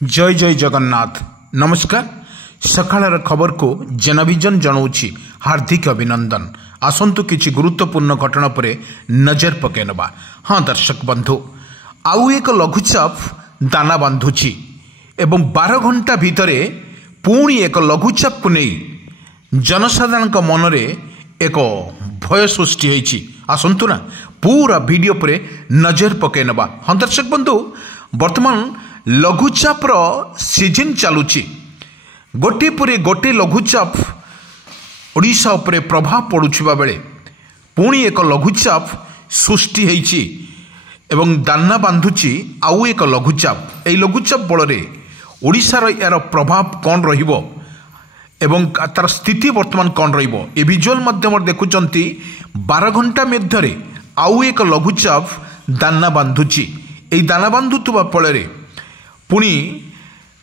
जय जय जगन्नाथ नमस्कार। सकाळर खबर को जनविजन जनाऊँगी हार्दिक अभिनंदन। आसंतु किछि गुरुत्वपूर्ण घटना पर नजर पकेनबा। हाँ दर्शक बंधु, आउ एक लघुचाप दाना बांधुछि एवं 12 घंटा भितरे पुणी एक लघुचाप को नहीं जनसाधारण मनरे एक भय सृष्टि होइछि। आसंतु ना पूरा वीडियो पर नजर पकेनबा। हाँ दर्शक बंधु, वर्तमान लघुचापर सीजन चलुची। गोटे पर गोटे लघुचाप ओडिशा उपरे प्रभाव पड़ुछिबा बेले पुणी एक लघुचाप सृष्टि होइछि एवं दाना बांधुची आउ एक लघुचाप। एई लघुचाप बଳରେ ओडिशार यार प्रभाव कौन रहिबो एवं तार स्थिति वर्तमान कौन रहिबो ए विजुअल माध्यम देखुचंती। 12 घंटा मध्यरे आउ एक लघुचाप दाना बांधुची। एई दाना बांधुतुबा फଳରେ पुणी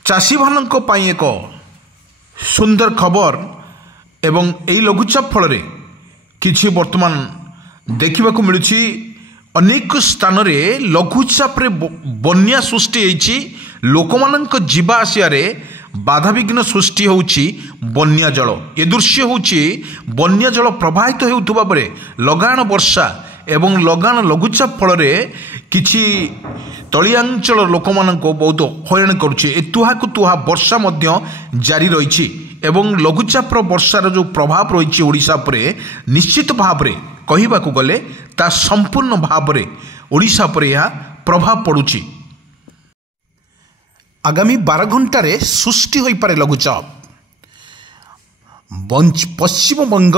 चाषी मानक पाई एक सुंदर खबर एवं एई लघुचाप फଳରେ किछि वर्तमान देखिबाकू मिलुछि। अनेक स्थान रे लघुचाप रे बन्या सृष्टि होइछि। लोकमानक जीवा आसियारे बाधाविघ्न सृष्टि होउछि बन्या जल। ए दृश्य होउछि बन्या जल प्रवाहित हेउथुबा बेले लगाण वर्षा एवं लगाण लघुचाप फଳରେ किछि तलियांचल लोक मानक बहुत हैरान करुछि। ए तुहाकु तुहा वर्षा मध्य जारी रहिछि एवं लघुचापर वर्षार जो प्रभाव रहिछि ओडिशा परे निश्चित भाव रे कहिबाकू गले ता संपूर्ण भाव रे ओडिशा परे यह प्रभाव पड़ुछि। आगामी 12 घंटा रे सृष्टि होई पारे लघुचाप। पश्चिम बंग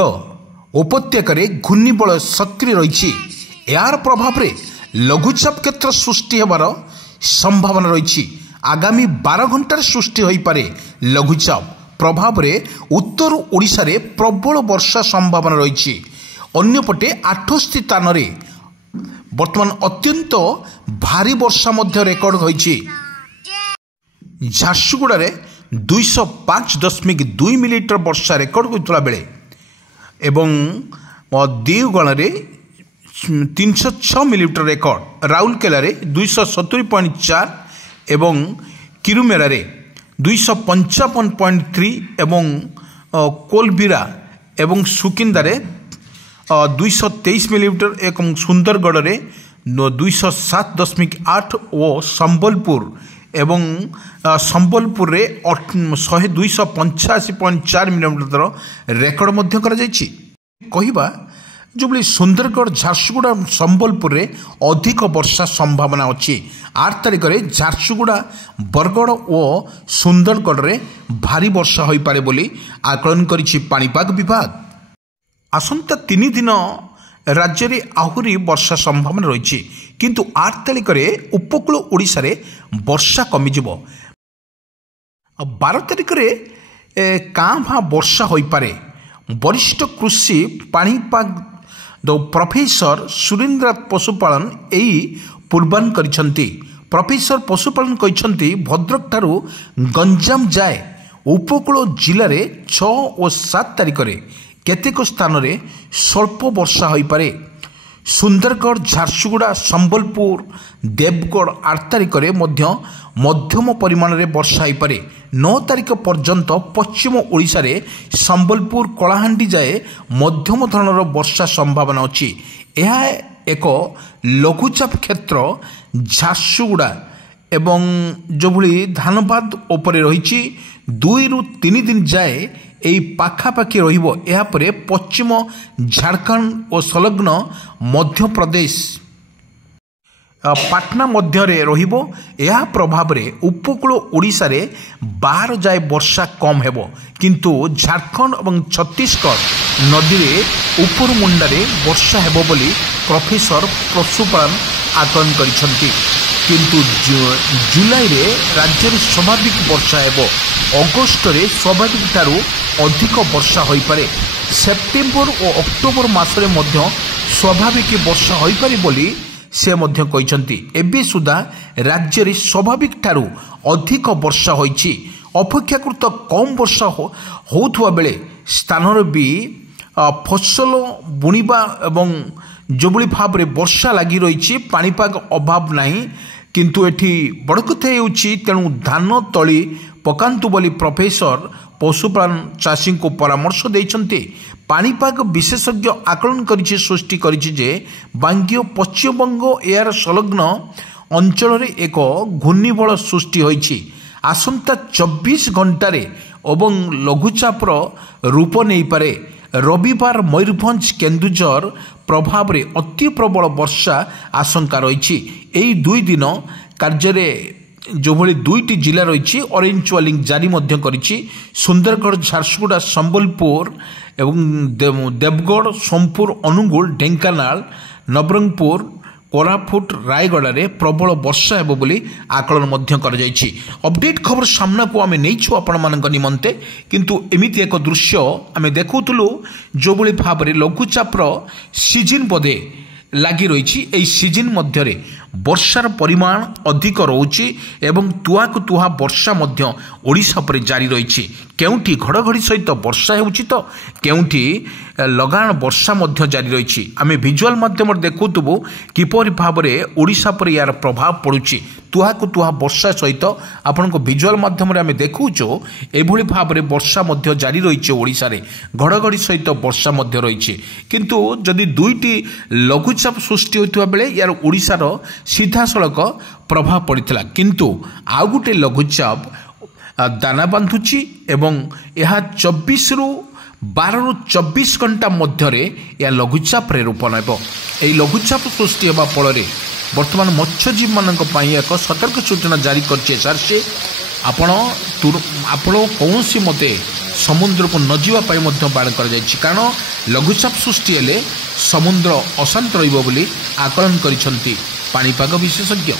उपत्यका घूर्णिबल सक्रिय रही। यार प्रभाव रे लघुचाप क्षेत्र सृष्टि होबार संभावना रही। आगामी 12 घंटार सृष्टि होई पारे लघुचाप प्रभाव रे उत्तर ओडिशा रे प्रबल वर्षा संभावना रही। अन्यपटे 8 स्थान रे वर्तमान अत्यंत भारी वर्षा मध्य रेकर्ड होईछि। झारसुगुड़ा रे 205.2 मिलीमीटर वर्षा रेकर्ड होइतला बेले एवं देवगण रे 306 मिलीमीटर रेकर्ड, राउरकेला रे 270.4 एवं किरुमेरा रे 255.3 एवं कोलबिरा एवं सुकिंदा रे 223 मिलीमीटर एवं सुंदरगढ़ रे 207.8 और संबलपुर एवं संबलपुर रे 285.4 मिलीमीटर रेकर्ड मध्य करा जायछि। कहिबा जो बोले सुंदरगढ़ झारसुगुड़ा संबलपुर रे अधिक वर्षा संभावना अच्छी। 8 तारिख रे झारसुगुड़ा बरगढ़ और सुंदरगढ़ रे भारी वर्षा होई पारे बोली आकलन करिछि पाणीपाग विभाग। आसंता 3 दिन राज्य रे आहुरी वर्षा संभावना रही किंतु 8 तारिख रे उपकूल ओडिशा रे वर्षा कमी जिवो। 12 तारिख रे कां भा वर्षा होई पारे। वरिष्ठ कृषि पाणीपाग प्रोफेसर सुरेंद्र पशुपालन यही पूर्वान करिसंती। प्रोफेसर पशुपालन कहिसंती भद्रक ठारू गंजाम जाए उपकूल जिले रे 6 और 7 तारिख रे केतेक स्थान रे स्वल्प वर्षा होई पारे। सुंदरगढ़ झारसुगुड़ा संबलपुर देवगढ़ 8 तारिख रे मध्य मध्यम परिमाण रे वर्षा होई पारे। 9 तारिख पर्यंत पश्चिम ओडिशा रे संबलपुर कलाहांडी जाए मध्यम धरणर वर्षा संभावना अछि। यह एक लघुचाप क्षेत्र झारसुगुड़ा एवं जो भली धानबाद उपरे रही 2 ରୁ 3 दिन जाए यही पाखापाखि रहिबो। या परे पश्चिम झारखंड और संलग्न मध्य प्रदेश पाटना मध्य रे रहिबो। या प्रभाव रे उपकूल ओडिशा रे 12 जाए वर्षा कम हेबो किंतु झारखंड और छत्तीसगढ़ नदी रे ऊपर मुंडा रे वर्षा हेबो बोली प्रोफेसर पशुपालन आकलन करिसंती। किंतु जुलाई रे राज्य रे स्वाभाविक वर्षा हेबो। अगस्त रे स्वाभाविक ठारू अधिक वर्षा होई पारे। सेप्टेम्बर और अक्टोबर मासरे मध्य स्वाभाविक वर्षा होई पारे बोली से मध्य कहिसंती। एबे सुधा राज्य रे स्वाभाविक ठारू अधिक वर्षा होईछि। अपेक्षाकृत कम वर्षा होउथुवा बेले स्थान रे भी फसल बुणीबा एवं जोबली भाव रे वर्षा लगी रही। पाणीपाग अभाव नहीं किंतु एठी बड़ कथा हेउछि तेणु धान तली पकांतु बोली प्रोफेसर पशुपालन चाषी को परामर्श देइछन्ते। पाणीपाग विशेषज्ञ आकलन करिछि सृष्टि करिछि जे बांगीय पश्चिमबंग एयर संलग्न अंचल एक घूर्णिबल सृष्टि होइछि। आसंता 24 घंटारे एवं लघुचापर रूप नहीं पारे। रविवार मयूरभंज केन्दुझर प्रभाव रे अति प्रबल वर्षा आशंका रही। यही 2 दिन कार्य जो भली 2टी जिला रही ऑरेंज वार्निंग जारी करिछि। सुंदरगढ़, झारसुगुड़ा, संबलपुर एवं देवगढ़, सोमपुर, अनुगुल, ढेंकानाल, नवरंगपुर, कोरापुट, रायगढ़ में प्रबल वर्षा हेबो बोली आकलन मध्य कर जाइछि। अपडेट खबर सामना को आमे नैछु आपण मानक निमंते, किंतु एमिति एक दृश्य आमे देखुतलु जो भली भाबरे लघुचापर सीजन बोधे लागि रही। एई सीजन मध्य वर्षार परिमाण अधिक रोचे एवं तुआकु तुहा वर्षा मध्य ओडिशा पर जारी रही। केउठी घड़घड़ी सहित वर्षा हेउछि तो केउठी लगाण वर्षा मध्य जारी रही। आमे विजुअल माध्यम देखुतबु किपरि भाबरे ओडिशा पर यार प्रभाव पड़ुछि। तुहाकु तुहा वर्षा सहित आपन को विजुअल माध्यम आमे देखुछो एभली भाबरे वर्षा मध्य जारी रही। ओडिशा रे घड़घड़ी सहित वर्षा मध्य रही। किंतु जदि 2टी लघुचाप सृष्टि होइतबा बेले यार ओडिशार सीधा सड़क प्रभाव पड़ता। किंतु आउ गोटे लघुचाप दाना बांधुची एवं यह 24 रु 12 रु 24 घंटा मध्य यह लघुचाप रूप नेब। यह लघुचाप सृष्टि होगा फल बर्तमान मत्स्यजीवी मान एक सतर्क सूचना जारी कर एसआरसी। आपण कौन मते समुद्र को न जावाई बाण कर कारण लघुचाप सृष्टि हेले समुद्र अशांत रहिबो बोली आकलन करिसंती पाणीपाग विशेषज्ञ।